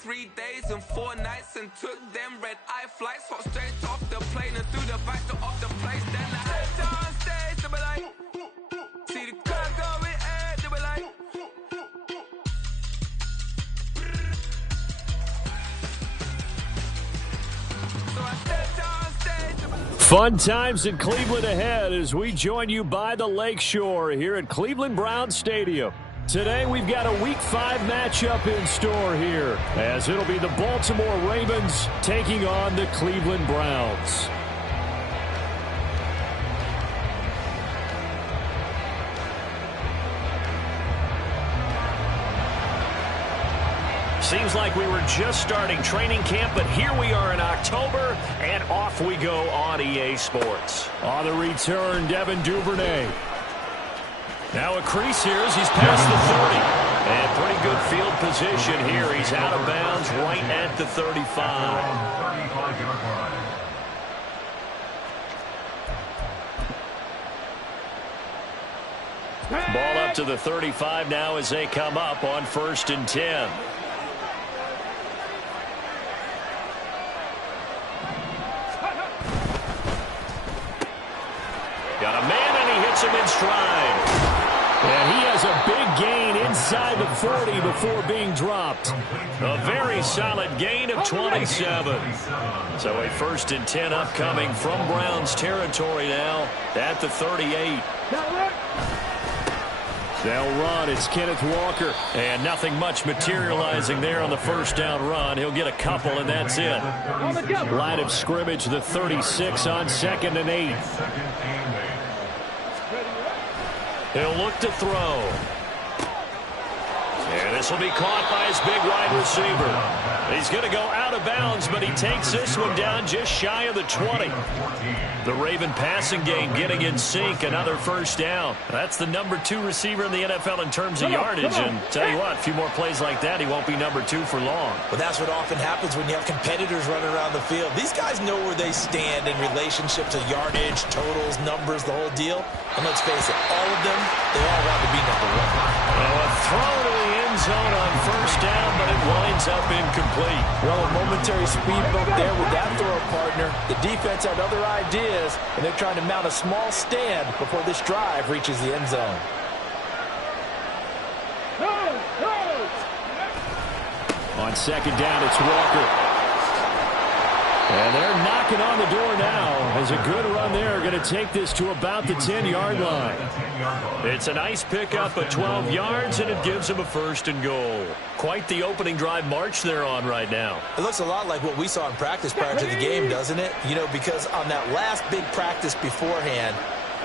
3 days and 4 nights and took them red-eye flights. Hot straight off the plane and through the back door of the place. Then I stepped on stage, they were like, see the crowd going air, they were like, so I stepped on stage, they were like. Fun times in Cleveland ahead as we join you by the Lakeshore here at Cleveland Browns Stadium. Today we've got a Week 5 matchup in store here as it'll be the Baltimore Ravens taking on the Cleveland Browns. Seems like we were just starting training camp, but here we are in October, and off we go on EA Sports. On the return, Devin Duvernay. Now a crease here as he's past the 30. And pretty good field position here. He's out of bounds right at the 35. Ball up to the 35 now as they come up on 1st and 10. Got a man and he hits him in stride. And he has a big gain inside the 40 before being dropped. A very solid gain of 27. So a 1st and 10 upcoming from Browns territory now at the 38. They'll run. It's Kenneth Walker. And nothing much materializing there on the 1st down run. He'll get a couple, and that's it. Line of scrimmage, the 36 on 2nd and 8. He'll look to throw. And this will be caught by his big wide receiver. He's going to go out of bounds, but he takes this one down just shy of the 20. The Raven passing game getting in sync. Another 1st down. That's the number 2 receiver in the NFL in terms of yardage. And tell you what, a few more plays like that, he won't be number 2 for long. Well, that's what often happens when you have competitors running around the field. These guys know where they stand in relationship to yardage, totals, numbers, the whole deal. And let's face it, all of them, they all want to be number 1. Well, a throw to the end zone on 1st down, but it winds up incomplete. Well, a momentary speed bump there with that throw partner. The defense had other ideas, and they're trying to mount a small stand before this drive reaches the end zone. On 2nd down, it's Walker. And they're knocking on the door now as a good run there. Going to take this to about the 10-yard line. It's a nice pickup of 12 yards, and it gives him a 1st and goal. Quite the opening drive march they're on right now. It looks a lot like what we saw in practice prior to the game, doesn't it? You know, because on that last big practice beforehand,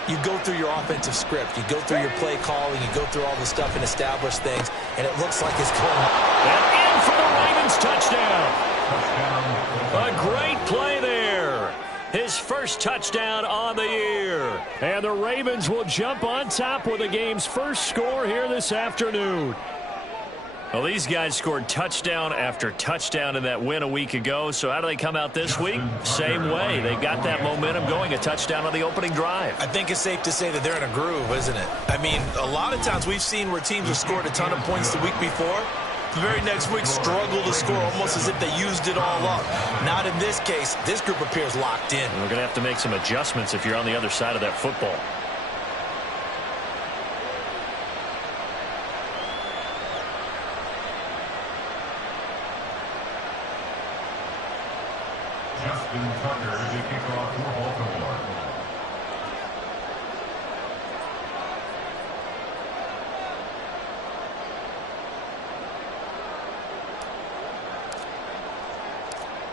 you go through your offensive script. You go through your play calling. You go through all the stuff and establish things, and it looks like it's going. And in for the Ravens touchdown. A great play there. His 1st touchdown on the year. And the Ravens will jump on top with the game's 1st score here this afternoon. Well, these guys scored touchdown after touchdown in that win a week ago. So how do they come out this week? Same way. They got that momentum going, a touchdown on the opening drive. I think it's safe to say that they're in a groove, isn't it? I mean, a lot of times we've seen where teams have scored a ton of points the week before. The very next week struggle to score almost as if they used it all up. Not in this case. This group appears locked in. We're going to have to make some adjustments if you're on the other side of that football. Justin Tucker to kick off for Baltimore.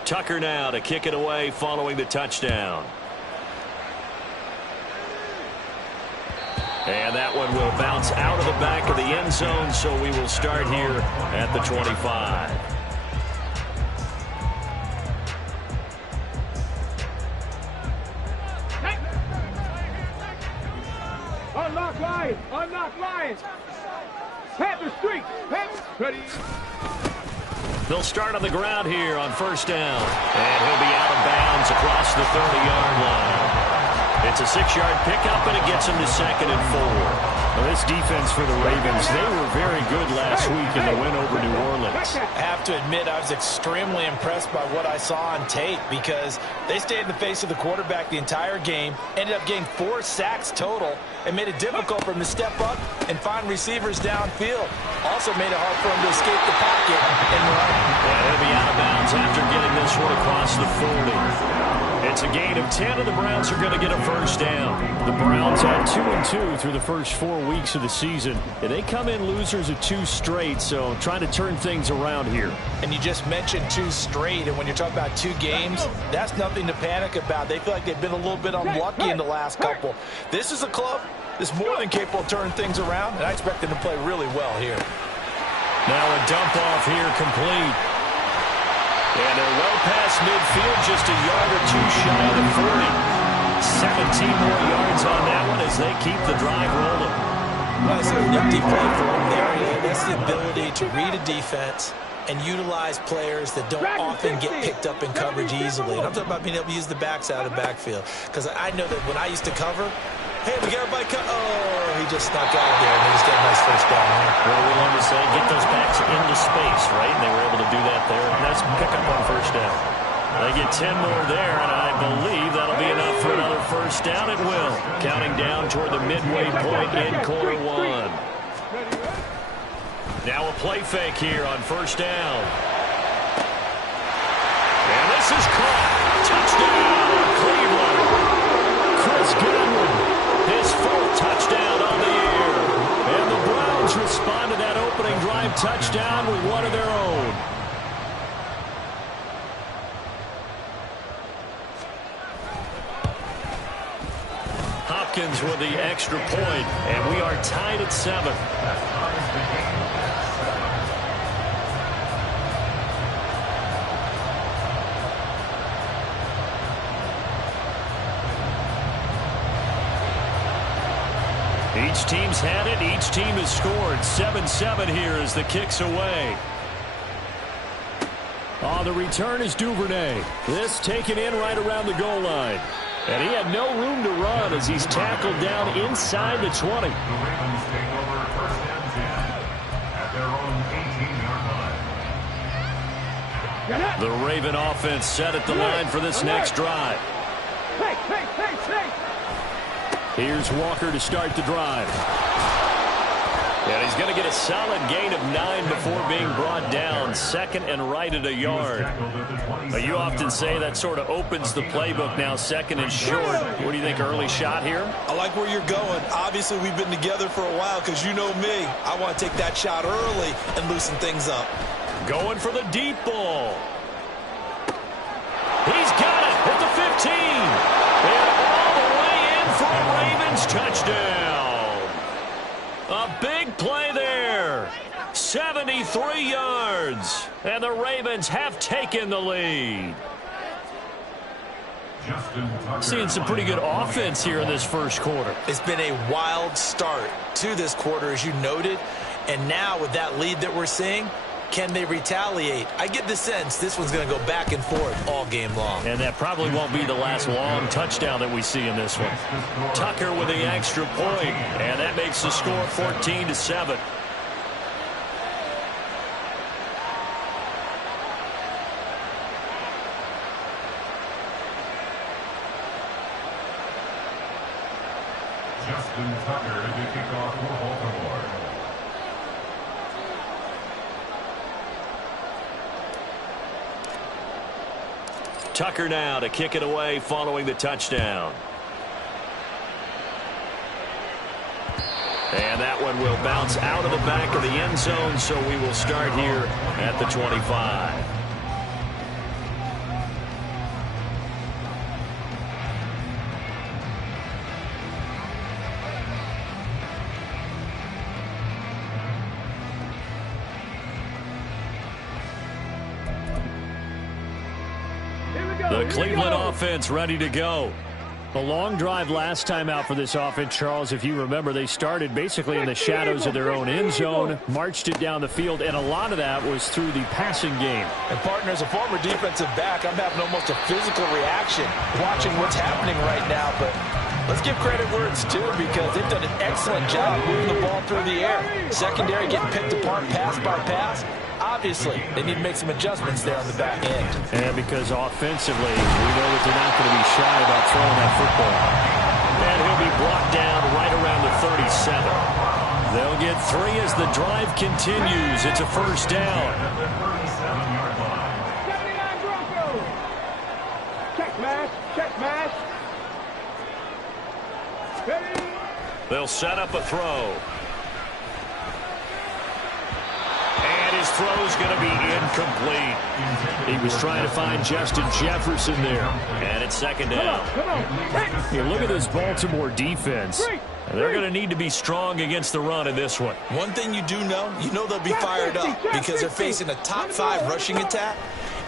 Tucker now to kick it away following the touchdown. And that one will bounce out of the back of the end zone, so we will start here at the 25. Unlock Lions! Unlock Lions! Panther Street! Panther! Ready? They'll start on the ground here on 1st down. And he'll be out of bounds across the 30-yard line. It's a 6-yard pickup, and it gets him to 2nd and 4. Well, this defense for the Ravens, they were very good last week in the win over New Orleans. I have to admit, I was extremely impressed by what I saw on tape because they stayed in the face of the quarterback the entire game, ended up getting 4 sacks total, and made it difficult for him to step up and find receivers downfield. Also made it hard for him to escape the pocket and run. Yeah, they'll be out of bounds after getting this one across the 40. It's a gain of 10, and the Browns are going to get a first down. The Browns had 2-2 through the first 4 weeks of the season, and they come in losers of 2 straight, so trying to turn things around here. And you just mentioned 2 straight, and when you're talking about 2 games, that's nothing to panic about. They feel like they've been a little bit unlucky in the last couple. This is a club that's more than capable of turning things around, and I expect them to play really well here. Now a dump off here complete. And they're well past midfield, just a yard or 2 shy of the 40. 17 more yards on that one as they keep the drive rolling. Well, it's an empty play for them there. That's the ability to read a defense and utilize players that don't often get picked up in coverage easily. And I'm talking about being able to use the backside of the backfield. Because I know that when I used to cover, hey, we got everybody cut. Oh, he just snuck out there, and they just got a nice first down here. What do we learn to say? Get those backs into space, right? And they were able to do that there. Nice pickup on first down. They get 10 more there, and I believe that'll be enough for another first down. It will. Counting down toward the midway point in quarter 1. Now a play fake here on first down. And this is caught. Touchdown, Cleveland. Chris Godwin, his 4th touchdown on the year. And the Browns respond to that opening drive touchdown with one of their own. Hopkins with the extra point, and we are tied at 7. Each team's had it. Each team has scored. 7-7 here as the kick's away. On the return is Duvernay. This taken in right around the goal line. And he had no room to run as he's tackled down inside the 20. The Ravens take over first and 10 at their own 18-yard line. The Raven offense set at the line for this next drive. Here's Walker to start the drive. And he's going to get a solid gain of 9 before being brought down. 2nd and right at a yard. But you often say that sort of opens the playbook now, 2nd and short. What do you think, early shot here? I like where you're going. Obviously, we've been together for a while because you know me. I want to take that shot early and loosen things up. Going for the deep ball. He's got it at the 15. And all the way in for a Ravens touchdown. A big play there. 73 yards. And the Ravens have taken the lead. Seeing some pretty good offense here in this first quarter. It's been a wild start to this quarter, as you noted. And now with that lead that we're seeing, can they retaliate? I get the sense this one's going to go back and forth all game long. And that probably won't be the last long touchdown that we see in this one. Tucker with the extra point, and that makes the score 14-7. Justin Tucker to kick off for Baltimore. Tucker now to kick it away following the touchdown. And that one will bounce out of the back of the end zone, so we will start here at the 25. The Cleveland offense ready to go. A long drive last time out for this offense, Charles. If you remember, they started basically in the shadows of their own end zone, marched it down the field, and a lot of that was through the passing game. And, partner, as a former defensive back, I'm having almost a physical reaction watching what's happening right now. But Let's give credit where it's due because they've done an excellent job moving the ball through the air. Secondary getting picked apart pass by pass. Obviously, they need to make some adjustments there on the back end. And because offensively, we know that they're not going to be shy about throwing that football. And he'll be brought down right around the 37. They'll get 3 as the drive continues. It's a first down. Check mash, check mash. They'll set up a throw. And his throw's going to be incomplete. He was trying to find Justin Jefferson there. And it's second down. Here, look at this Baltimore defense. They're going to need to be strong against the run in this one. One thing you do know, they'll be fired up because they're facing a top 5 rushing attack.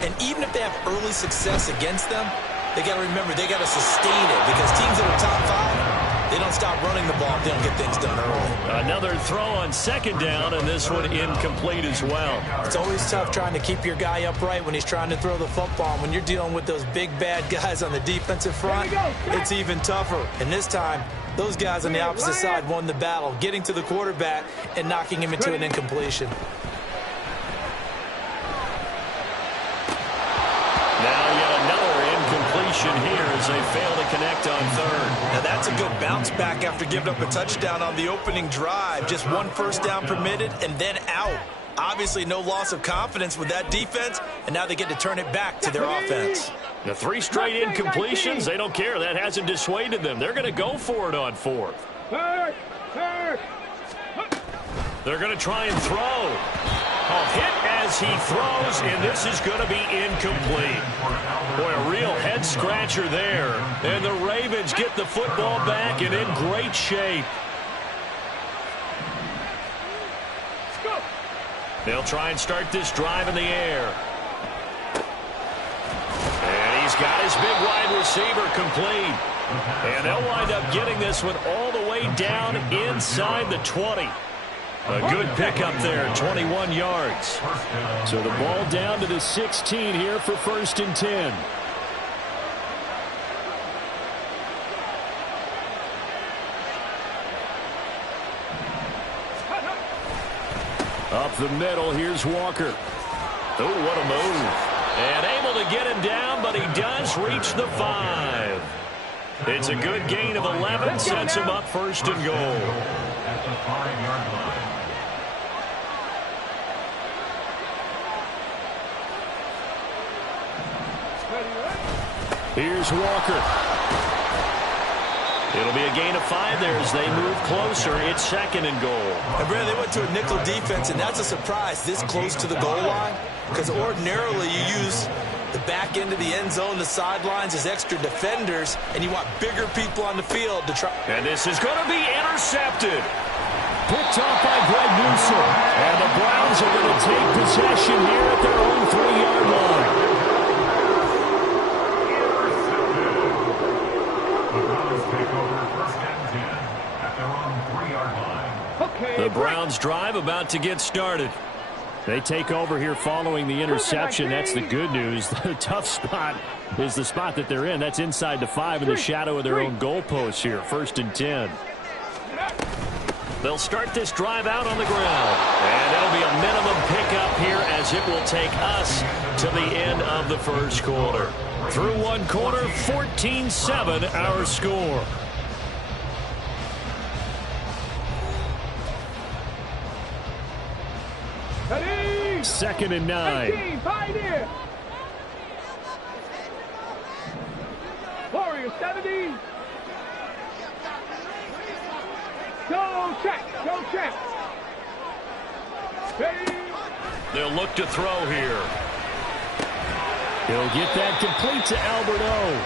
And even if they have early success against them, they got to remember they got to sustain it because teams that are top 5, they don't stop running the ball if they don't get things done early. Another throw on second down, and this one incomplete as well. It's always tough trying to keep your guy upright when he's trying to throw the football. When you're dealing with those big, bad guys on the defensive front, it's even tougher. And this time, those guys on the opposite side won the battle, getting to the quarterback and knocking him into an incompletion. Here as they fail to connect on third. Now that's a good bounce back after giving up a touchdown on the opening drive. Just 1 first down permitted and then out. Obviously no loss of confidence with that defense, and now they get to turn it back to their offense. The 3 straight incompletions, they don't care. That hasn't dissuaded them. They're going to go for it on fourth. They're going to try and throw. A hit as he throws, and this is going to be incomplete. Boy, a real head-scratcher there. And the Ravens get the football back and in great shape. They'll try and start this drive in the air. And he's got his big wide receiver complete. And they'll wind up getting this one all the way down inside the 20. A good pickup there, 21 yards. So the ball down to the 16 here for 1st and 10. Up the middle, here's Walker. Oh, what a move. And able to get him down, but he does reach the 5. It's a good gain of 11, sets him up 1st and goal. At the 5-yard line. Here's Walker. It'll be a gain of 5 there as they move closer. It's 2nd and goal. And Brad, they went to a nickel defense, and that's a surprise this close to the goal line because ordinarily you use the back end of the end zone, the sidelines as extra defenders, and you want bigger people on the field to try. And this is going to be intercepted. Picked off by Greg Newsome. And the Browns are going to take possession here at their own 3-yard line. The Browns drive about to get started. They take over here following the interception. That's the good news. The tough spot is the spot that they're in. That's inside the 5 in the shadow of their own goalposts here. 1st and 10. They'll start this drive out on the ground. And it'll be a minimum pickup here as it will take us to the end of the 1st quarter. Through 1 quarter, 14-7 our score. Ready? 2nd and 9. 19, Pioneer. Warrior 70. Go check. Go check. Ready? They'll look to throw here. He'll get that complete to Albert O.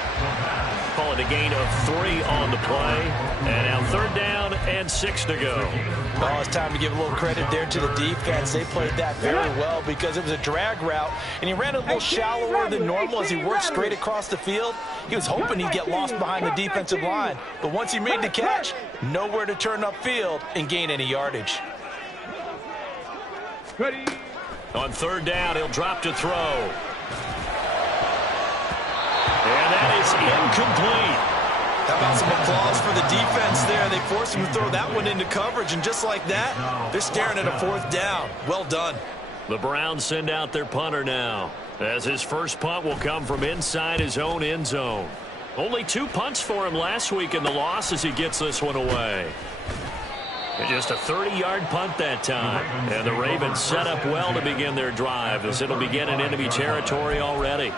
Call it a gain of 3 on the play. And now 3rd down and 6 to go. Well, it's time to give a little credit there to the defense. They played that very well because it was a drag route, and he ran a little shallower than normal as he worked straight across the field. He was hoping he'd get lost behind the defensive line, but once he made the catch, nowhere to turn upfield and gain any yardage. Ready? On 3rd down, he'll drop to throw. And that is incomplete. How about some applause for the defense there? They forced him to throw that one into coverage, and just like that, they're staring at a 4th down. Well done. The Browns send out their punter now, as his first punt will come from inside his own end zone. Only 2 punts for him last week in the loss as he gets this one away. And just a 30-yard punt that time. And the Ravens set up well to begin their drive as it'll begin in enemy territory already.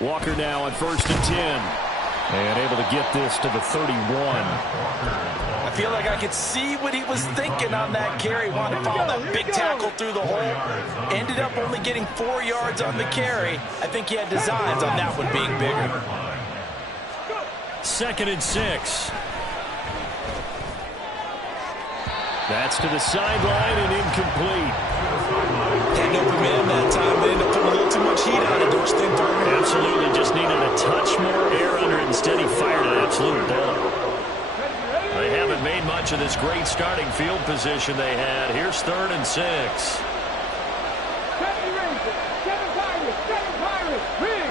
Walker now on 1st and 10. And able to get this to the 31. I feel like I could see what he was thinking on that carry. Wanted to follow that big tackle through the hole. Ended up only getting 4 yards on the carry. I think he had designs on that one being bigger. 2nd and 6. That's to the sideline and incomplete. Had no command that time. They ended up putting a little too much heat on it, don't you think, Thurman? Absolutely. Just needed a touch more air under it. Instead, he fired an absolute bullet. They haven't made much of this great starting field position they had. Here's 3rd and 6. 7 Rangers, 7 Pirates, 7 Pirates. Rig.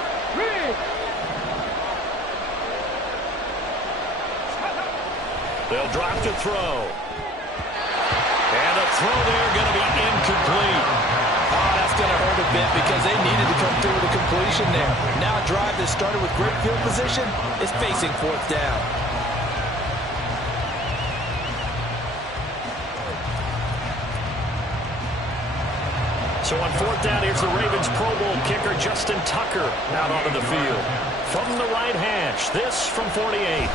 They'll drop to throw. And a throw there going to be incomplete. Oh, that's going to hurt a bit because they needed to come through with a completion there. Now a drive that started with great field position is facing 4th down. So on 4th down, here's the Ravens Pro Bowl kicker Justin Tucker out onto the field. From the right hash, this from 48.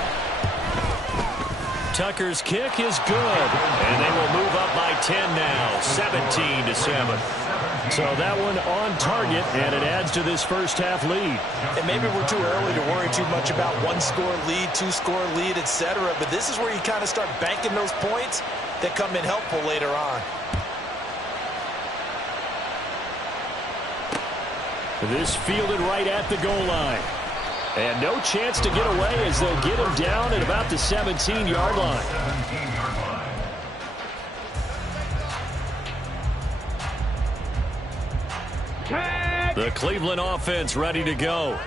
Tucker's kick is good, and they will move up by 10 now, 17-7. So that one on target, and it adds to this first half lead. And maybe we're too early to worry too much about 1-score lead, 2-score lead, etc. But this is where you kind of start banking those points that come in helpful later on. This fielded right at the goal line. And no chance to get away as they'll get him down at about the 17-yard line. The Cleveland offense ready to go.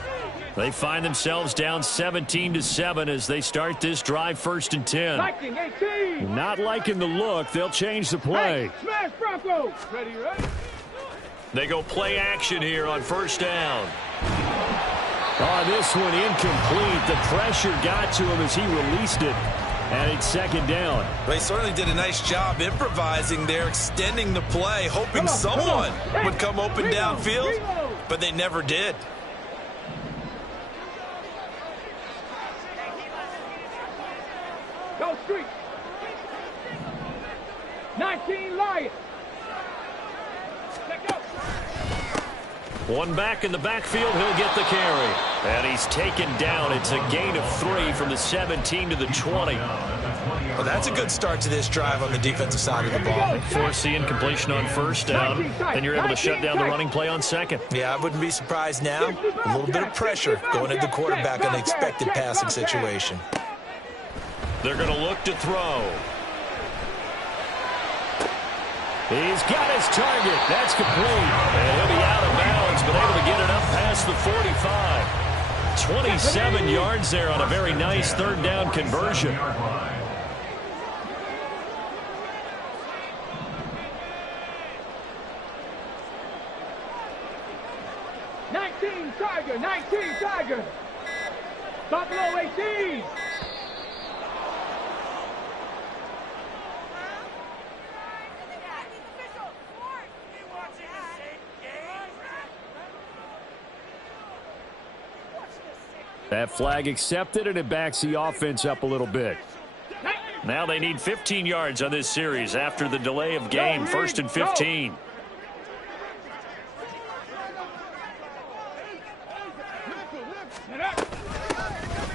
They find themselves down 17-7 as they start this drive 1st and 10. Not liking the look. They'll change the play. Smash Broncos. Ready? They go play action here on 1st down. Oh, this one incomplete. The pressure got to him as he released it. And it's 2nd down. Well, he certainly did a nice job improvising there, extending the play, hoping someone would come open downfield, but they never did. Go street. 19 Lions. Let go. One back in the backfield, he'll get the carry. And he's taken down. It's a gain of 3 from the 17 to the 20. Well, that's a good start to this drive on the defensive side of the ball. Force the incompletion on 1st down, and you're able to shut down the running play on 2nd. Yeah, I wouldn't be surprised now. A little bit of pressure going into the quarterback on the expected passing situation. They're going to look to throw. He's got his target. That's complete. And he'll be out of bounds, but able to get it up past the 45. 27 yards there on a very nice 3rd down conversion. Tiger. Buffalo 18. That flag accepted, and it backs the offense up a little bit. Now they need 15 yards on this series after the delay of game. 1st and 15.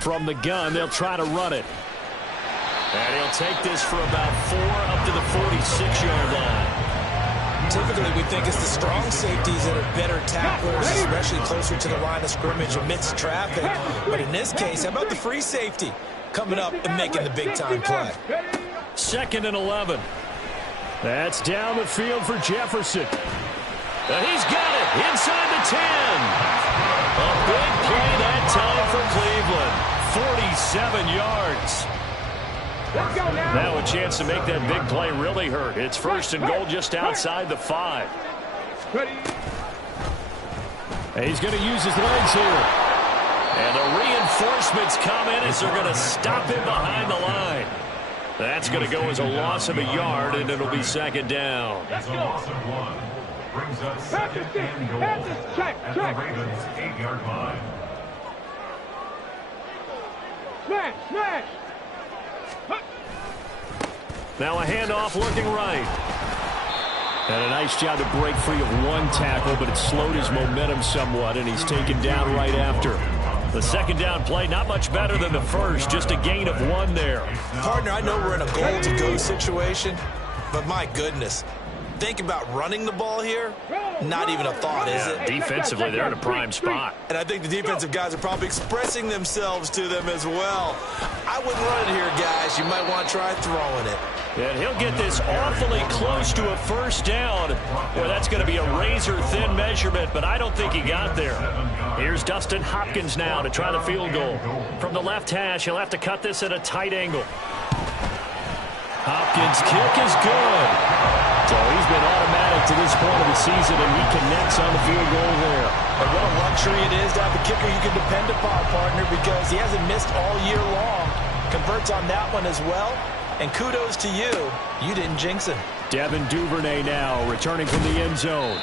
From the gun, they'll try to run it. And he'll take this for about 4 up to the 46-yard line. typically we think it's the strong safeties that are better tacklers, especially closer to the line of scrimmage amidst traffic. But in this case, how about the free safety coming up and making the big-time play? 2nd and 11. That's down the field for Jefferson. He's got it inside the 10. A big play that time for Cleveland. 47 yards. Now a chance to make that big play really hurt. It's 1st and goal just outside the 5. And he's going to use his legs here. And the reinforcements come in as they're going to stop him behind the line. That's going to go as a loss of a yard, and it'll be 2nd down. That's a loss of 1. Brings up 2nd and goal at the Ravens' 8-yard line. Smash! Now a handoff looking right. And a nice job to break free of one tackle, but it slowed his momentum somewhat, and he's taken down right after. The 2nd down play, not much better than the first, just a gain of 1 there. Partner, I know we're in a goal-to-go situation, but my goodness, think about running the ball here. Not even a thought, is it? Defensively, they're in a prime spot. And I think the defensive guys are probably expressing themselves to them as well. I wouldn't run it here, guys. You might want to try throwing it. And he'll get this awfully close to a 1st down. Well, that's going to be a razor-thin measurement, but I don't think he got there. Here's Dustin Hopkins now to try the field goal. From the left hash, he'll have to cut this at a tight angle. Hopkins' kick is good. So he's been automatic to this point of the season, and he connects on the field goal there. And what a luxury it is to have a kicker you can depend upon, partner, because he hasn't missed all year long. Converts on that one as well. And kudos to you. You didn't jinx him. Devin Duvernay now returning from the end zone.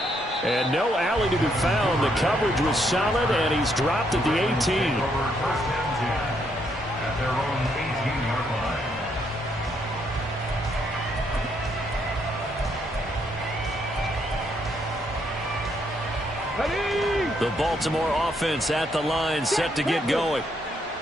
And no alley to be found. The coverage was solid, and he's dropped at the 18. At their own 18-yard line. The Baltimore offense at the line, set to get going.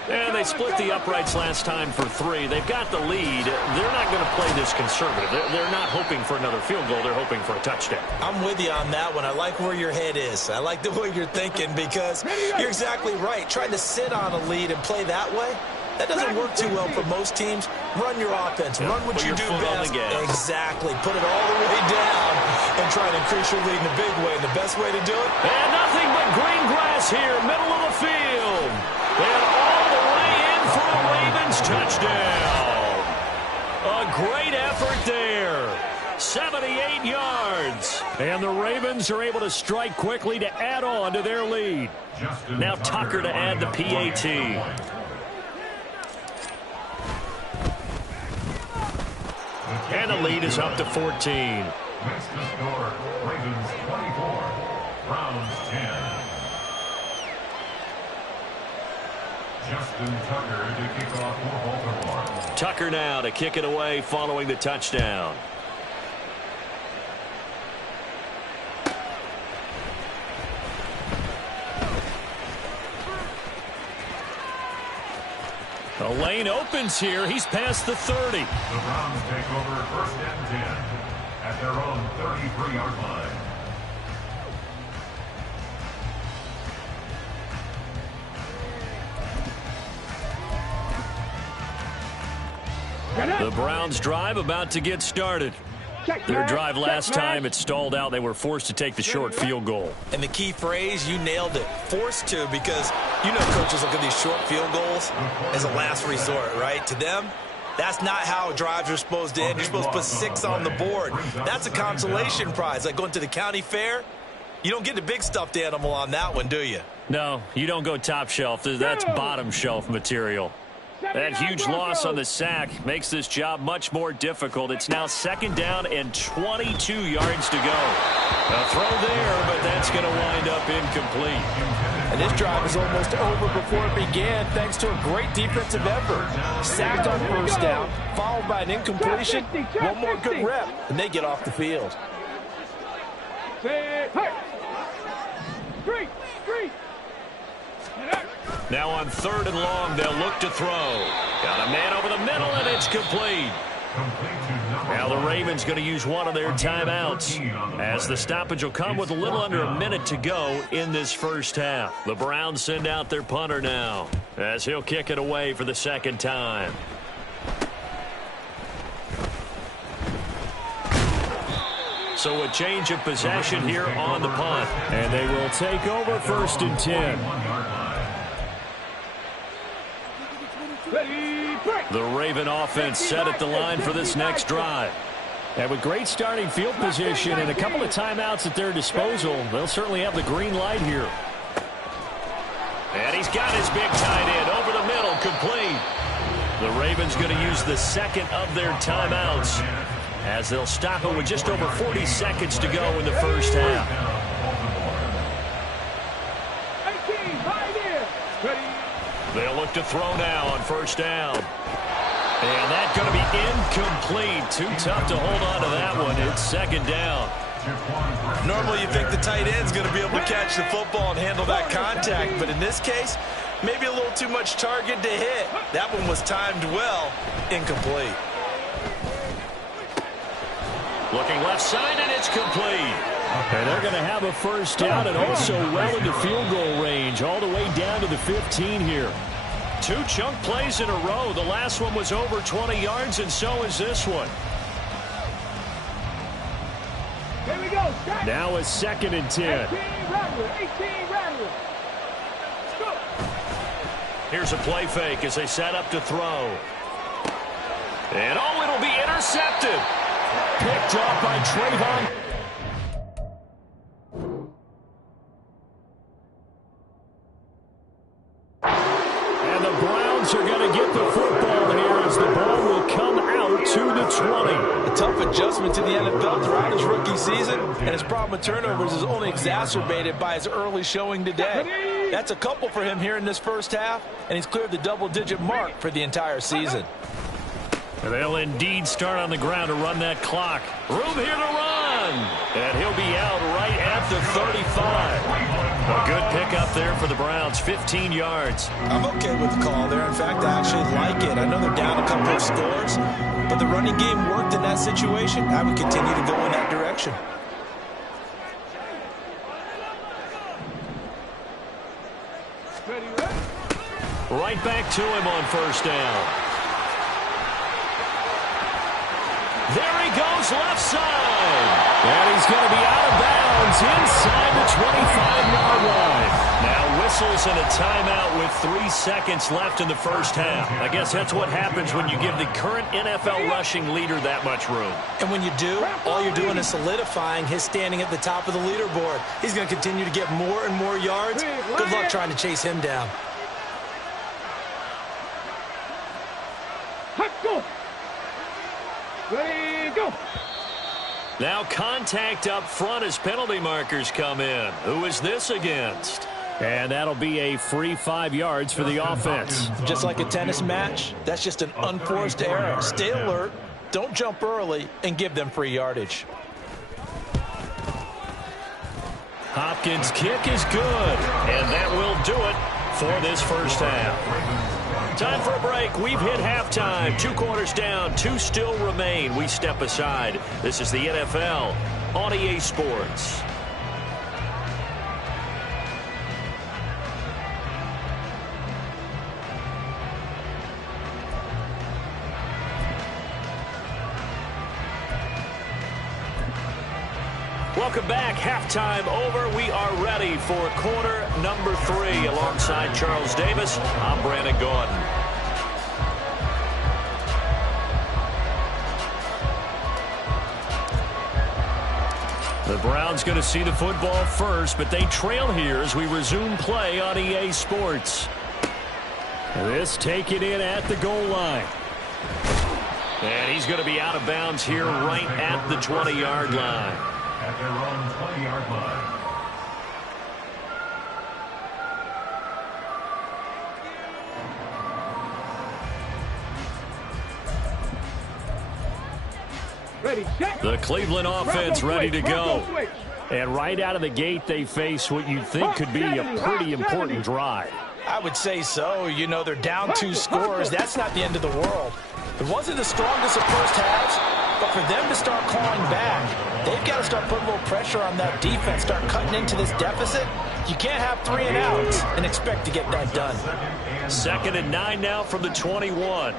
And they split the uprights last time for 3. They've got the lead. They're not going to play this conservative. They're not hoping for another field goal. They're hoping for a touchdown. I'm with you on that one. I like where your head is. I like the way you're thinking because you're exactly right. Trying to sit on a lead and play that way, that doesn't work too well for most teams. Run your offense. Run what you do best. Exactly. Put it all the way down and try to increase your lead in a big way. And the best way to do it? And nothing but green grass here, middle of the field. And all the way in for a Ravens touchdown. A great effort there. 78 yards. And the Ravens are able to strike quickly to add on to their lead. Now Tucker to add the PAT. And the lead is up to 14. Makes the score Ravens 24, Browns 10. Justin Tucker to kick off for Baltimore. Tucker now to kick it away following the touchdown. The lane opens here. He's past the 30. The Browns take over 1st and 10 at their own 33-yard line. The Browns drive about to get started. Their drive last time, it stalled out. They were forced to take the short field goal. And the key phrase, you nailed it, forced to, because you know coaches look at these short field goals as a last resort, right? To them, that's not how drives are supposed to end. You're supposed to put 6 on the board. That's a consolation prize. Like going to the county fair, you don't get the big stuffed animal on that one, do you? No, you don't go top shelf. That's bottom shelf material. That huge loss on the sack makes this job much more difficult. It's now 2nd down and 22 yards to go. A throw there, but that's going to wind up incomplete. And this drive is almost over before it began thanks to a great defensive effort. Sacked on 1st down, followed by an incompletion. One more good rep, and they get off the field. Now on 3rd and long, they'll look to throw. Got a man over the middle, and it's complete. Now the Ravens going to use one of their timeouts, as the stoppage will come with a little under a minute to go in this first half. The Browns send out their punter now, as he'll kick it away for the second time. So a change of possession here on the punt. And they will take over 1st and 10. The Raven offense set at the line for this next drive. And with great starting field position and a couple of timeouts at their disposal, they'll certainly have the green light here. And he's got his big tight end over the middle, complete. The Ravens going to use the second of their timeouts, as they'll stop it with just over 40 seconds to go in the first half. 18, right here. Ready. They'll look to throw now on 1st down. And that's going to be incomplete. Too tough to hold on to that one. It's 2nd down. Normally you think the tight end's going to be able to catch the football and handle that contact, but in this case, maybe a little too much target to hit. That one was timed well. Incomplete. Looking left side, and it's complete. And they're going to have a 1st down and also well into field goal range, all the way down to the 15 here. 2 chunk plays in a row. The last one was over 20 yards, and so is this one. Here we go. Now it's 2nd and 10. 18 Rattler. 18 Rattler. Let's go. Here's a play fake as they set up to throw. And oh, it'll be intercepted. Picked off by Trayvon. And the Browns are going to get the football here as the ball will come out to the 20. A tough adjustment to the NFL throughout his rookie season, and his problem with turnovers is only exacerbated by his early showing today. That's a couple for him here in this first half, and he's cleared the double-digit mark for the entire season. And they'll indeed start on the ground to run that clock. Room here to run. And he'll be out right at the 35. A good pickup there for the Browns, 15 yards. I'm okay with the call there. In fact, I actually like it. I know they're down a couple of scores, but the running game worked in that situation. I would continue to go in that direction. Right back to him on 1st down. There he goes, left side. And he's going to be out of bounds inside the 25-yard line. Now whistles and a timeout with 3 seconds left in the first half. I guess that's what happens when you give the current NFL rushing leader that much room. And when you do, all you're doing is solidifying his standing at the top of the leaderboard. He's going to continue to get more and more yards. Good luck trying to chase him down. Let's go. Ready, go. Now contact up front as penalty markers come in. Who is this against? And that'll be a free 5 yards for the offense. Just like a tennis match, that's just an unforced error. Stay alert, don't jump early, and give them free yardage. Hopkins' kick is good, and that will do it for this first half. Time for a break. We've hit halftime. 2 quarters down, 2 still remain. We step aside. This is the NFL on EA Sports. Welcome back. Halftime over. We are ready for quarter number 3. Alongside Charles Davis, I'm Brandon Gordon. The Browns going to see the football first, but they trail here as we resume play on EA Sports. This taken in at the goal line. And he's going to be out of bounds here right at the 20-yard line. At their own 20-yard line. Ready, set. The Cleveland offense ready to go. And right out of the gate, they face what you'd think could be a pretty important drive. I would say so. You know, they're down 2 scores. That's not the end of the world. It wasn't the strongest of first halves, but for them to start clawing back, they've got to start putting a little pressure on that defense, start cutting into this deficit. You can't have 3 and outs and expect to get that done. 2nd and 9 now from the 21.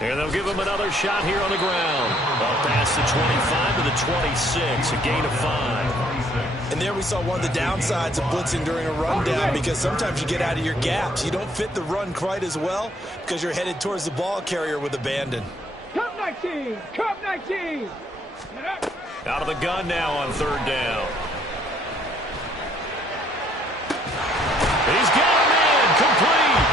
And they'll give him another shot here on the ground. Ball past the 25 to the 26, a gain of 5. And there we saw one of the downsides of blitzing during a rundown, because sometimes you get out of your gaps. You don't fit the run quite as well because you're headed towards the ball carrier with abandon. Cup 19! Cup 19! Out of the gun now on 3rd down. He's got him in, complete.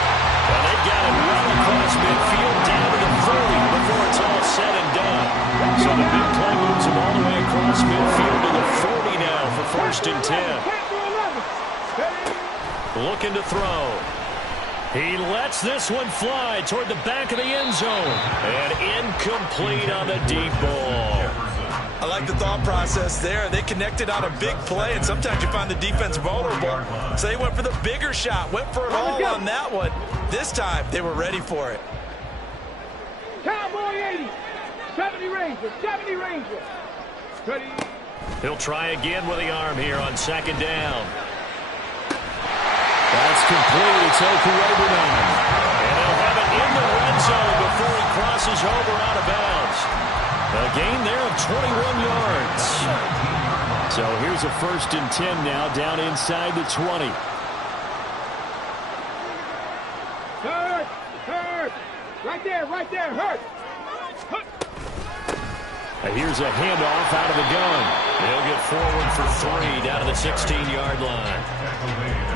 And they got him well across midfield down to the 30 before it's all said and done. So the big play moves him all the way across midfield to the 40 now for 1st and 10. Looking to throw. He lets this one fly toward the back of the end zone. And incomplete on the deep ball. I like the thought process there. They connected on a big play, and sometimes you find the defense vulnerable. So they went for the bigger shot, went for it all on that one. This time, they were ready for it. Cowboy 80! 70 Ranger! 70 Ranger! Ready? He'll try again with the arm here on 2nd down. That's complete. It's Okuegbunam. And they'll have it in the red zone before he crosses over out of bounds. A gain there of 21 yards. So here's a 1st and 10 now down inside the 20. Hurt! Hurt! Right there, hurt! And here's a handoff out of the gun. They'll get forward for 3 down to the 16-yard line.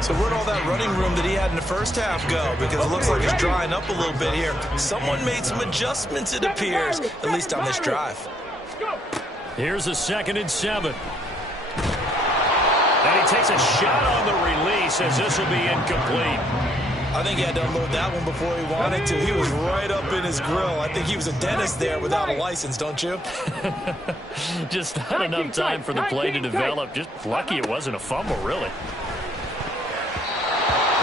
So where'd all that running room that he had in the first half go? Because it looks like it's drying up a little bit here. Someone made some adjustments, it appears, at least on this drive. Here's a 2nd and 7. And he takes a shot on the release as this will be incomplete. I think he had to unload that one before he wanted to. He was right up in his grill. I think he was a dentist there without a license, don't you? Just not enough time for the play to develop. Just lucky it wasn't a fumble, really.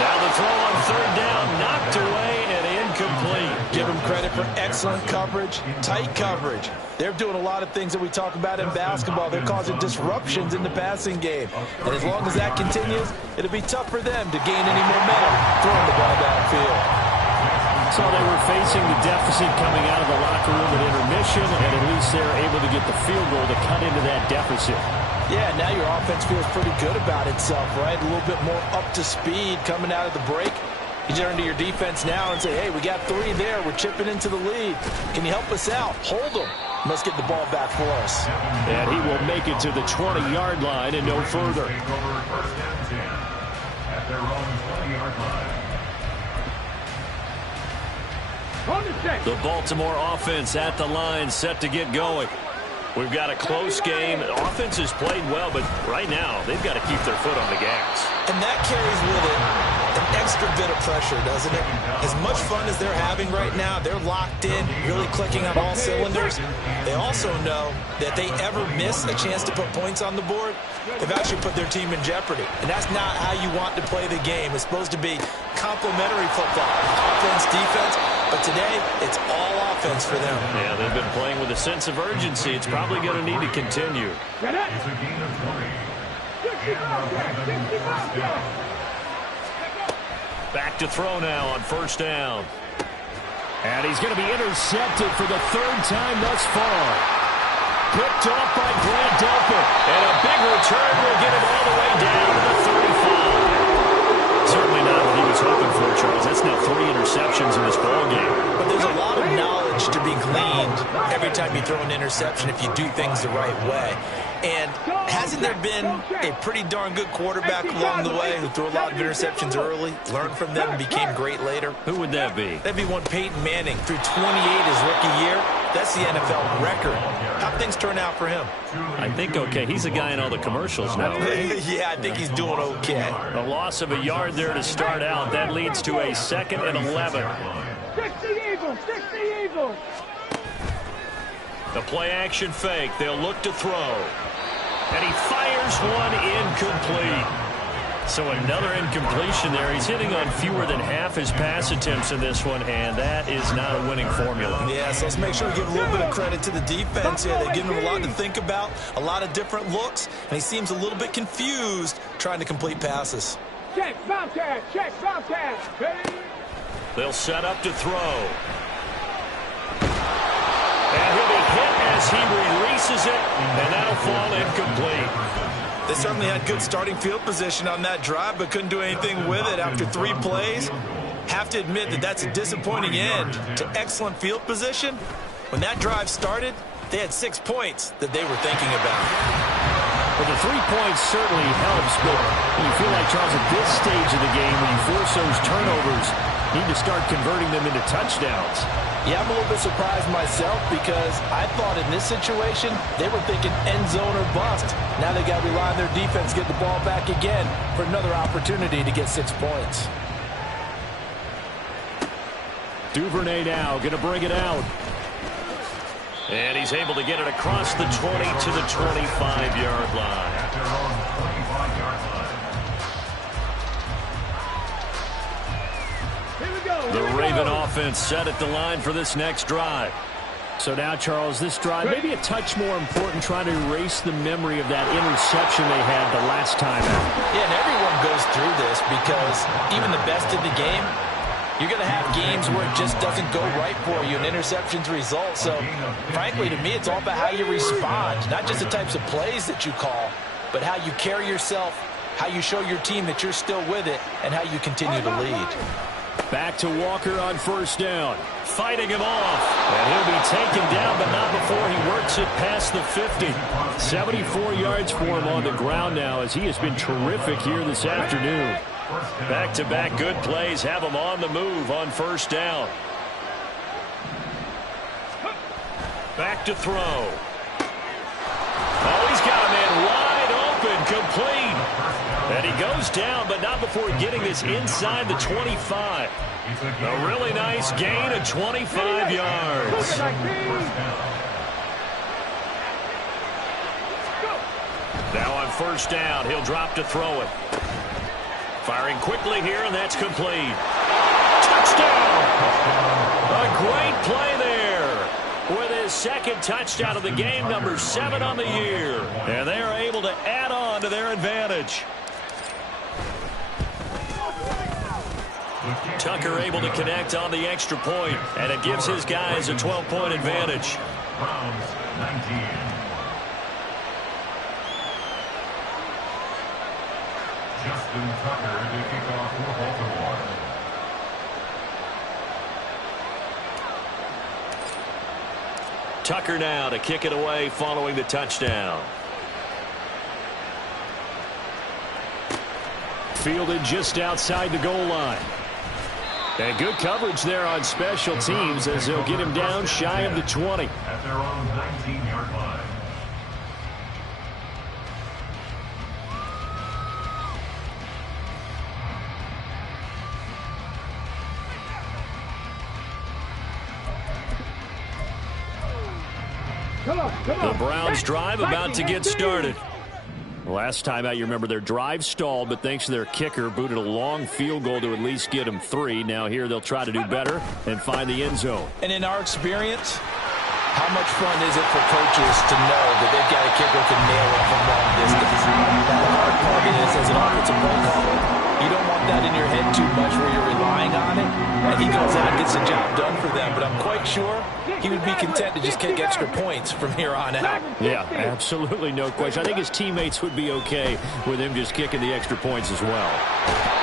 Now the throw on 3rd down, knocked away and incomplete. Give him credit for excellent coverage, tight coverage. They're doing a lot of things that we talk about in basketball. They're causing disruptions in the passing game. And as long as that continues, it'll be tough for them to gain any momentum throwing the ball downfield. So they were facing the deficit coming out of the locker room at intermission, and at least they're able to get the field goal to cut into that deficit. Yeah, now your offense feels pretty good about itself, right? A little bit more up to speed coming out of the break. You turn to your defense now and say, hey, we got 3 there. We're chipping into the lead. Can you help us out? Hold them. Must get the ball back for us. And he will make it to the 20-yard line and no further. At their own 20-yard line. The Baltimore offense at the line, set to get going. We've got a close game. The offense has played well, but right now they've got to keep their foot on the gas. And that carries with it an extra bit of pressure, doesn't it? As much fun as they're having right now, they're locked in, really clicking on all cylinders. They also know that they ever miss a chance to put points on the board, they've actually put their team in jeopardy. And that's not how you want to play the game. It's supposed to be complementary football, offense, defense. But today, it's all offense for them. Yeah, they've been playing with a sense of urgency. It's probably going to need to continue. It's a gain of 20. Back to throw now on 1st down. And he's going to be intercepted for the 3rd time thus far. Picked off by Grant Delpit. And a big return will get him all the way down to the 35. Certainly not what he was hoping for, Charles. That's now 3 interceptions in this ballgame. But there's a lot of knowledge to be gleaned every time you throw an interception if you do things the right way. And hasn't there been a pretty darn good quarterback along the way who threw a lot of interceptions early, learned from them, and became great later? Who would that be? That'd be one Peyton Manning. Threw 28 his rookie year. That's the NFL record. How'd things turn out for him? I think okay. He's a guy in all the commercials now. Yeah, I think he's doing okay. A loss of a yard there to start out. That leads to a 2nd and 11. 60 Eagles! 60 Eagles! The play action fake. They'll look to throw. And he fires one incomplete. So another incompletion there. He's hitting on fewer than half his pass attempts in this one, and that is not a winning formula. Yeah, so let's make sure we give a little bit of credit to the defense here. They've given him a lot to think about, a lot of different looks, and he seems a little bit confused trying to complete passes. Check, Bobcat, check, Bobcat. Hey. They'll set up to throw. And he'll be hit as he releases it, and that'll fall incomplete. They certainly had good starting field position on that drive, but couldn't do anything with it after 3 plays. Have to admit that that's a disappointing end to excellent field position. When that drive started, they had 6 points that they were thinking about. Well, the 3 points certainly helps, but you feel like, Charles, at this stage of the game, when you force those turnovers, you need to start converting them into touchdowns. Yeah, I'm a little bit surprised myself because I thought in this situation they were thinking end zone or bust. Now they got to rely on their defense, get the ball back again for another opportunity to get 6 points. Duvernay now going to bring it out. And he's able to get it across the 20 to the 25-yard line. At their own 25-yard line. The Raven offense set at the line for this next drive. So now, Charles, this drive maybe a touch more important, trying to erase the memory of that interception they had the last time out. Yeah, and everyone goes through this because even the best in the game, you're going to have games where it just doesn't go right for you and interceptions result. So, frankly, to me, it's all about how you respond, not just the types of plays that you call, but how you carry yourself, how you show your team that you're still with it, and how you continue to lead. Back to Walker on first down. Fighting him off. And he'll be taken down, but not before he works it past the 50. 74 yards for him on the ground now as he has been terrific here this afternoon. Back-to-back good plays have him on the move on first down. Back to throw. Oh, he's got a man wide open, complete. And he goes down, but not before getting this inside the 25. A really nice gain of 25 yards. Now on first down, he'll drop to throw it. Firing quickly here, and that's complete. Touchdown! A great play there. With his second touchdown of the game, number 7 on the year. And they are able to add on to their advantage. Tucker able to connect on the extra point, and it gives his guys a 12-point advantage. Browns 19. Justin Tucker to kick off for Baltimore. Tucker now to kick it away following the touchdown. Fielded just outside the goal line. And good coverage there on special teams as they'll get him down shy of the 20. At their own 19-yard line. The Browns drive about to get started. Last time out, you remember their drive stalled, but thanks to their kicker, booted a long field goal to at least get them 3. Now here they'll try to do better and find the end zone. And in our experience, how much fun is it for coaches to know that they've got a kicker who can nail it from long distance? Now, the hard part is, as an offensive play caller, you don't want that in your head too much where you're relying on it, and he goes out and gets the job done for them. But I'm quite sure he would be content to just kick extra points from here on out. Yeah, absolutely no question. I think his teammates would be okay with him just kicking the extra points as well.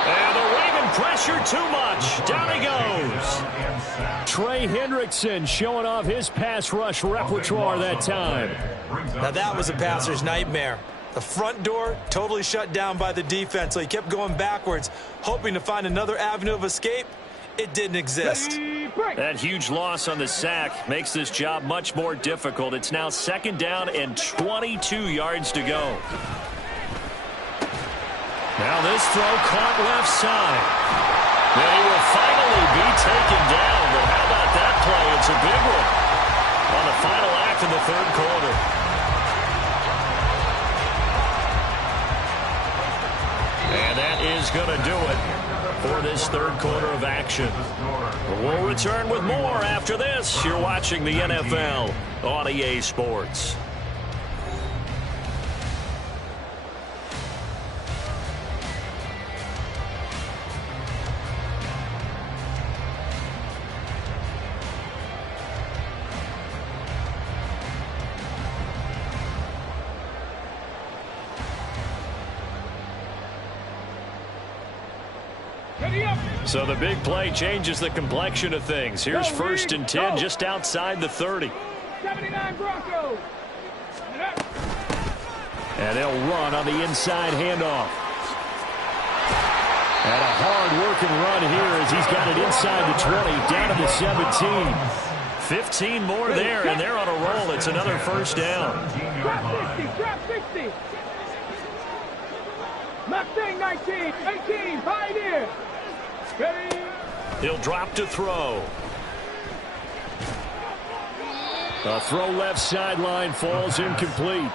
And the Raven pressure too much. Down he goes. Trey Hendrickson showing off his pass rush repertoire that time. Now that was a passer's nightmare. The front door totally shut down by the defense, so he kept going backwards, hoping to find another avenue of escape. It didn't exist. That huge loss on the sack makes this job much more difficult. It's now second down and 22 yards to go. Now this throw caught left side. And he will finally be taken down, but how about that play? It's a big one on the final act of the third quarter. And that is going to do it for this third quarter of action. We'll return with more after this. You're watching the NFL on EA Sports. So the big play changes the complexion of things. Here's 1st and 10 just outside the 30. 79 Broncos. And they'll run on the inside handoff. And a hard-working run here as he's got it inside the 20, down to the 17. 15 more there, and they're on a roll. It's another first down. Drop 60, drop 60. Mustang 19, 18, Pioneer. He'll drop to throw. A throw left sideline falls incomplete.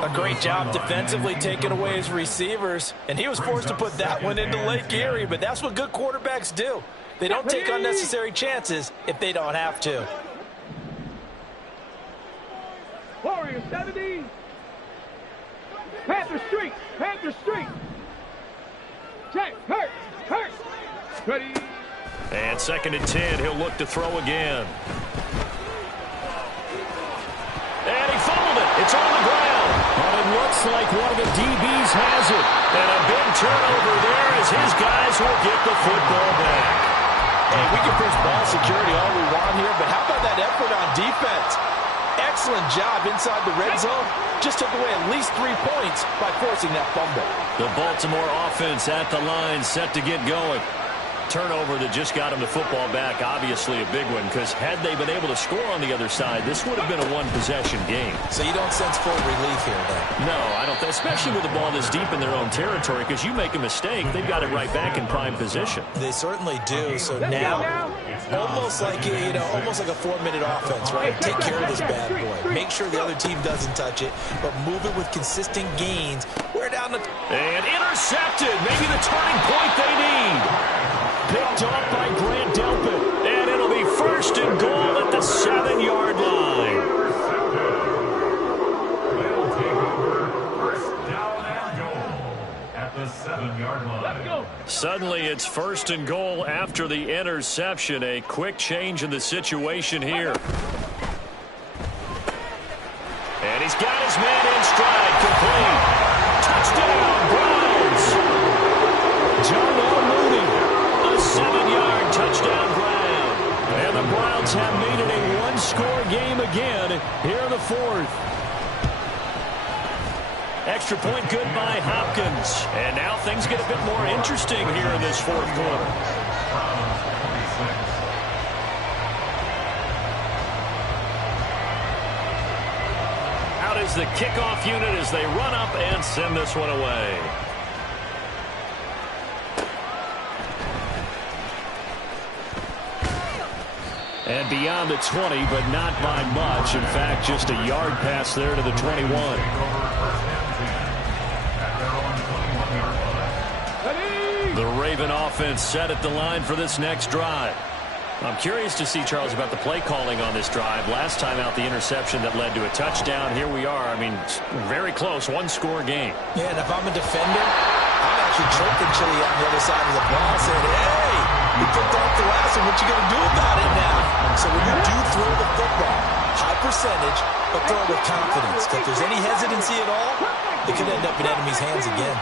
A great job defensively taking away his receivers, and he was forced to put that one into Lake Erie, but that's what good quarterbacks do. They don't take unnecessary chances if they don't have to. Warrior 70. Panther Street, Panther Street. Check, hurt. Ready. And 2nd and 10, he'll look to throw again. And he fumbled it. It's on the ground. But it looks like one of the DBs has it. And a big turnover there as his guys will get the football back. Hey, we can push ball security all we want here, but how about that effort on defense? Excellent job inside the red zone. Just took away at least 3 points by forcing that fumble. The Baltimore offense at the line, set to get going. Turnover that just got him the football back, obviously a big one, because had they been able to score on the other side, this would have been a one-possession game. So you don't sense full relief here, then? No, I don't, especially with the ball this deep in their own territory, because you make a mistake, they've got it right back in prime position. They certainly do. So now, almost like almost like a 4-minute offense, right? Take care of this bad boy. Make sure the other team doesn't touch it, but move it with consistent gains. We're down the... And intercepted, maybe the turning point they need. Picked off by Grant Delpit. And it'll be 1st and goal at the 7-yard line. They'll take over 1st down and goal at the 7-yard line. Let's go. Suddenly it's 1st and goal after the interception. A quick change in the situation here. And he's got his man in stride, complete. Touchdown, Browns. John L. Mooney. 7-yard touchdown ground. And the Browns have made it a one-score game again here in the 4th. Extra point good by Hopkins. And now things get a bit more interesting here in this 4th quarter. Out is the kickoff unit as they run up and send this one away. And beyond the 20, but not by much. In fact, just a yard pass there to the 21. The Raven offense set at the line for this next drive. I'm curious to see, Charles, about the play calling on this drive. Last time out, the interception that led to a touchdown. Here we are. I mean, very close, one-score game. Yeah, and if I'm a defender, I'm actually choking Chili on the other side of the ball saying, hey, you picked off the last one. What you going to do about it now? So when you do throw the football, high percentage, but throw it with confidence. If there's any hesitancy at all, it could end up in enemy's hands again.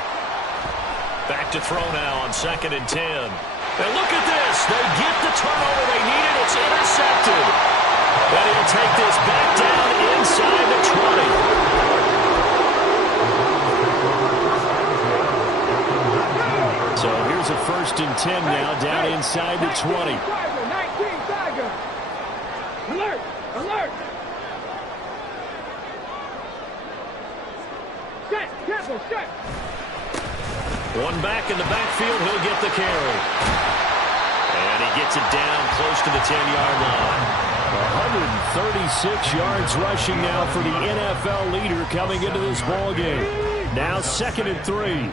Back to throw now on 2nd and 10. And look at this. They get the turnover they needed. It's intercepted. And he'll take this back down inside the 20. So here's a 1st and 10 now down inside the 20. 19 Tiger. Alert! Alert! Set! Temple! Set! One back in the backfield. He'll get the carry. And he gets it down close to the 10-yard line. 136 yards rushing now for the NFL leader coming into this ball game. Now 2nd and 3.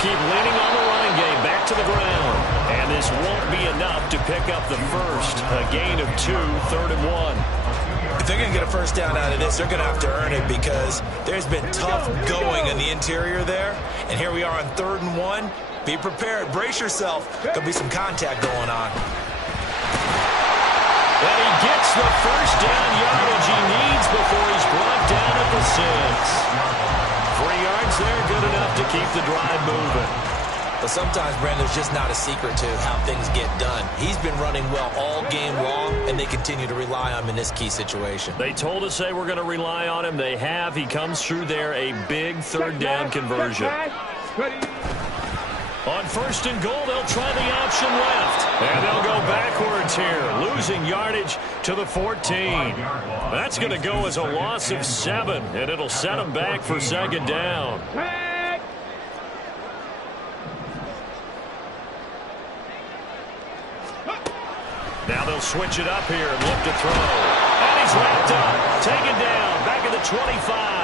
keep leaning on the running game. Back to the ground. And this won't be enough to pick up the first. A gain of 2, 3rd and 1. If they're going to get a first down out of this, they're going to have to earn it because there's been tough going in the interior there. And here we are on 3rd and 1. Be prepared. Brace yourself. Could be some contact going on. And he gets the first down yardage he needs before he's brought down at the 6. 3 yards there, good enough to keep the drive moving. But sometimes, Brandon, there's just not a secret to how things get done. He's been running well all game long, and they continue to rely on him in this key situation. They told us they were going to rely on him. They have. He comes through there, a big 3rd down conversion. On 1st and goal, they'll try the option left. And they'll go backwards here, losing yardage to the 14. That's going to go as a loss of 7, and it'll set them back for 2nd down. Now they'll switch it up here and look to throw. And he's wrapped up, taken down, back at the 25.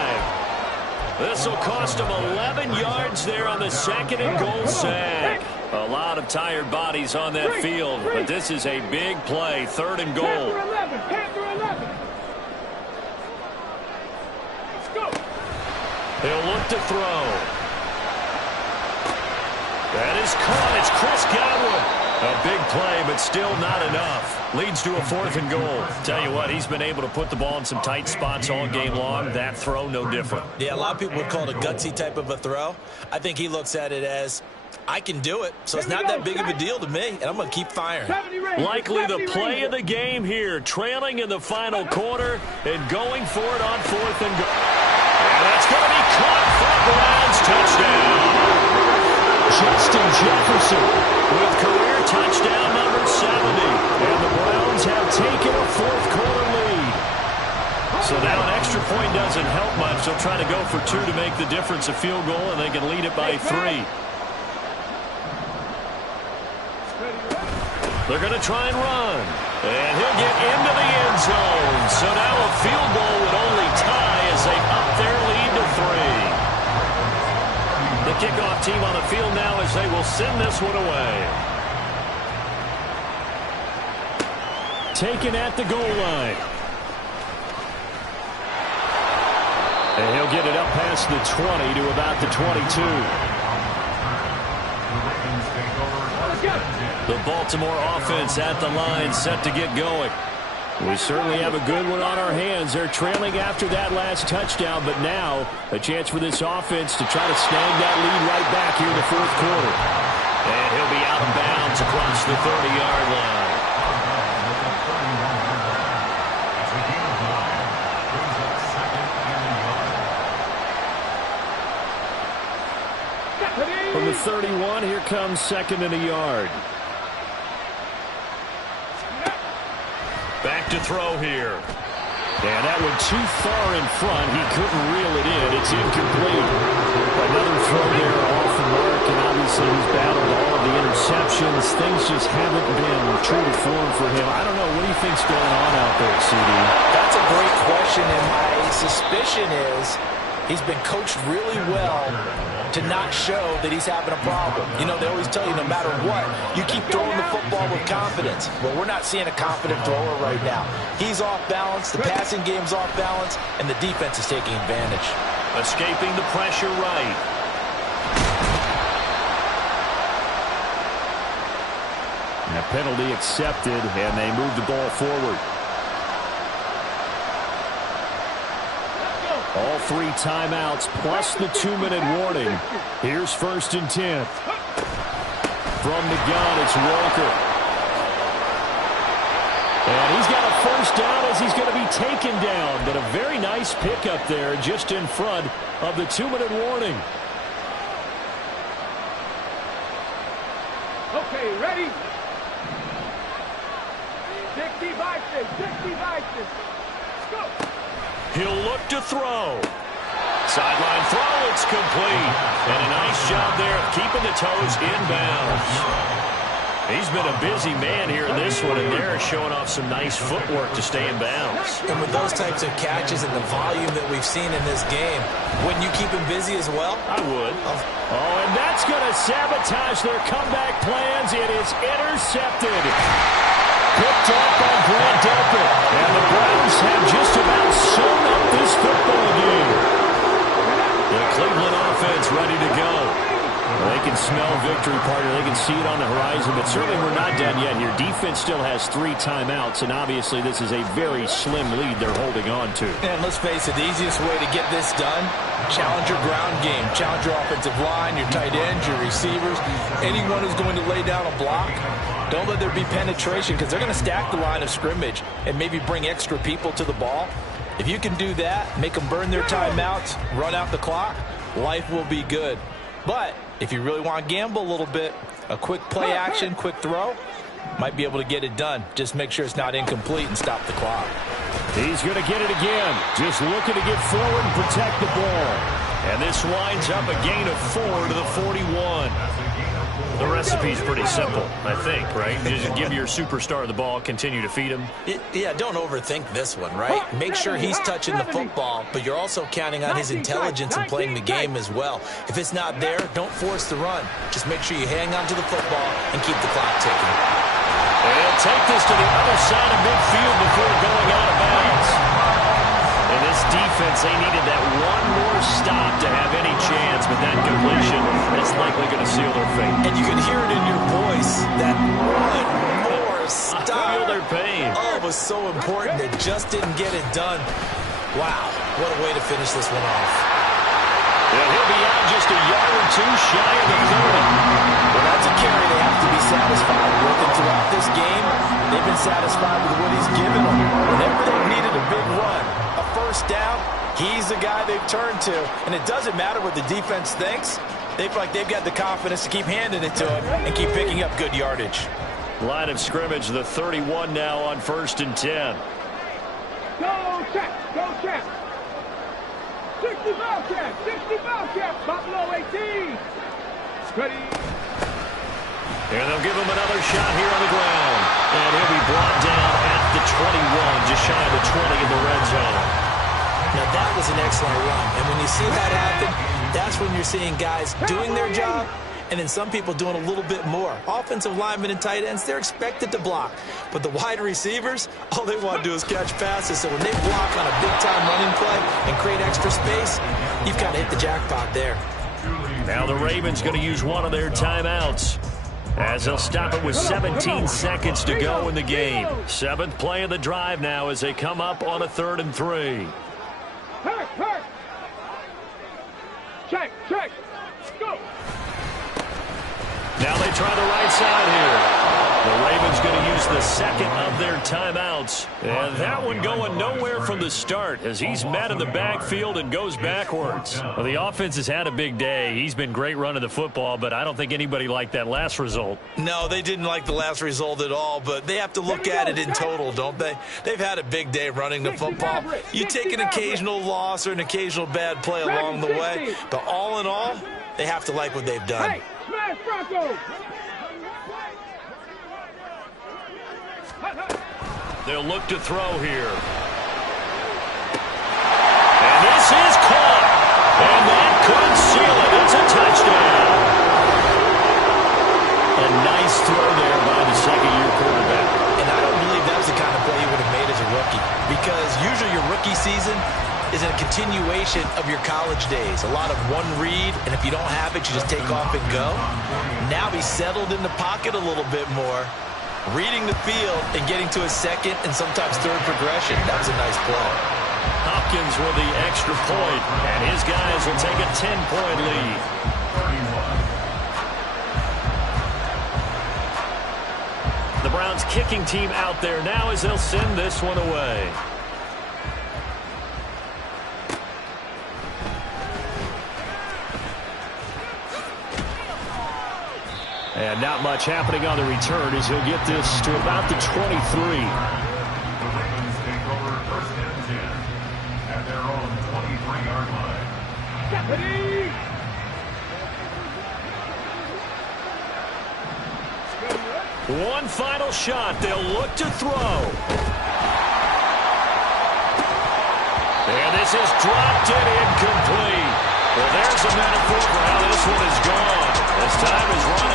This will cost him 11 yards there on the 2nd and goal sack. A lot of tired bodies on that field, but this is a big play, 3rd and goal. He'll look to throw. That is caught. It's Chris Godwin. A big play, but still not enough. Leads to a 4th and goal. Tell you what, he's been able to put the ball in some tight spots all game long. That throw, no different. Yeah, a lot of people would call it a gutsy type of a throw. I think he looks at it as, I can do it, so it's not that big of a deal to me, and I'm going to keep firing. Likely the play of the game here, trailing in the final quarter and going for it on 4th and goal. And that's going to be caught for a Browns touchdown. Justin Jefferson with career touchdown number 70. And the Browns have taken a 4th quarter lead. So now an extra point doesn't help much. They'll try to go for 2 to make the difference a field goal, and they can lead it by 3. They're going to try and run. And he'll get into the end zone. So now a field goal would only tie as they up their lead to 3. The kickoff team on the field now as they will send this one away. Taken at the goal line. And he'll get it up past the 20 to about the 22. The Baltimore offense at the line, set to get going. We certainly have a good one on our hands. They're trailing after that last touchdown, but now a chance for this offense to try to snag that lead right back here in the 4th quarter. And he'll be out of bounds across the 30-yard line. From the 31, here comes 2nd and a yard. Back to throw here. And that one too far in front. He couldn't reel it in. It's incomplete. Another throw there off the mark, and obviously he's battled all of the interceptions. Things just haven't been true to form for him. I don't know. What do you think's going on out there, CD? That's a great question, and my suspicion is he's been coached really well to not show that he's having a problem. You know, they always tell you no matter what, you keep throwing the football with confidence. Well, we're not seeing a confident thrower right now. He's off balance, the passing game's off balance, and the defense is taking advantage. Escaping the pressure right. And a penalty accepted, and they move the ball forward. All 3 timeouts plus the 2-minute warning. Here's 1st and 10. From the gun, it's Walker. And he's got a first down as he's going to be taken down. But a very nice pickup there just in front of the 2-minute warning. Okay, ready? 65 6. Go! He'll look to throw. Sideline throw, it's complete. And a nice job there of keeping the toes inbounds. He's been a busy man here in this one, and they're showing off some nice footwork to stay in bounds. And with those types of catches and the volume that we've seen in this game, wouldn't you keep him busy as well? I would. Oh, and that's going to sabotage their comeback plans. It is intercepted. Picked up by Grant Delpit. And the Browns have just about sewn up this football game. The Cleveland offense ready to go. They can smell victory, partner. They can see it on the horizon, but certainly we're not done yet here. Defense still has 3 timeouts, and obviously this is a very slim lead they're holding on to. And let's face it, the easiest way to get this done, challenge your ground game. Challenge your offensive line, your tight ends, your receivers, anyone who's going to lay down a block. Don't let there be penetration because they're going to stack the line of scrimmage and maybe bring extra people to the ball. If you can do that, make them burn their timeouts, run out the clock, life will be good. But if you really want to gamble a little bit, a quick play action, quick throw, might be able to get it done. Just make sure it's not incomplete and stop the clock. He's going to get it again. Just looking to get forward and protect the ball. And this winds up a gain of 4 to the 41. The recipe's pretty simple, I think, right? You just give your superstar the ball, continue to feed him. Yeah, don't overthink this one, right? Make sure he's touching the football, but you're also counting on his intelligence in playing the game as well. If it's not there, don't force the run. Just make sure you hang on to the football and keep the clock ticking. They'll take this to the other side of midfield before going out of bounds. And this defense, they needed that one more stop to have any chance, but that completion is likely going to seal their fate. And you can hear it in your voice, that one more stop. I feel their pain. Oh, it was so important. They just didn't get it done. Wow, what a way to finish this one off. Yeah, he'll be out just a yard or 2 shy of the 30. Well, that's a carry they have to be satisfied with. And throughout this game, they've been satisfied with what he's given them. Whenever they've needed a big run, a first down, he's the guy they've turned to. And it doesn't matter what the defense thinks. They feel like they've got the confidence to keep handing it to him and keep picking up good yardage. Line of scrimmage, the 31 now on 1st and 10. Go check, go check. 60 ball cap, 60 ball cap, Buffalo 18. Ready. And they'll give him another shot here on the ground. And he'll be brought down at the 21, just shy of the 20 in the red zone. Now, that was an excellent run. And when you see that happen, that's when you're seeing guys doing their job and then some people doing a little bit more. Offensive linemen and tight ends, they're expected to block. But the wide receivers, all they want to do is catch passes. So when they block on a big-time running play and create extra space, you've kind of hit the jackpot there. Now the Ravens going to use one of their timeouts, as they'll stop it with 17 seconds to go in the game. 7th play of the drive now as they come up on a 3rd and 3. Hurt. Check, go. Now they try the right side here. The Ravens going to use the 2nd of their timeouts. And that one going nowhere from the start as he's met in the backfield and goes backwards. Well, the offense has had a big day. He's been great running the football, but I don't think anybody liked that last result. No, they didn't like the last result at all, but they have to look at it in total, don't they? They've had a big day running the football. You take an occasional loss or an occasional bad play along the way, but all in all, they have to like what they've done. Hey, smash Bronco. They'll look to throw here. And this is caught. And that could seal it. It's a touchdown. A nice throw there by the second-year quarterback. And I don't believe that was the kind of play you would have made as a rookie, because usually your rookie season is a continuation of your college days. A lot of one read, and if you don't have it, you just take off and go. Now he's settled in the pocket a little bit more, reading the field and getting to his 2nd and sometimes 3rd progression. That was a nice play. Hopkins with the extra point, and his guys will take a 10-point lead. The Browns kicking team out there now as they'll send this one away. And not much happening on the return as he'll get this to about the 23. Ravens take over 1st and 10 at their own 23-yard line. One final shot. They'll look to throw. And this is dropped in incomplete. Well, there's a metaphor for how this one is gone. As time is run out.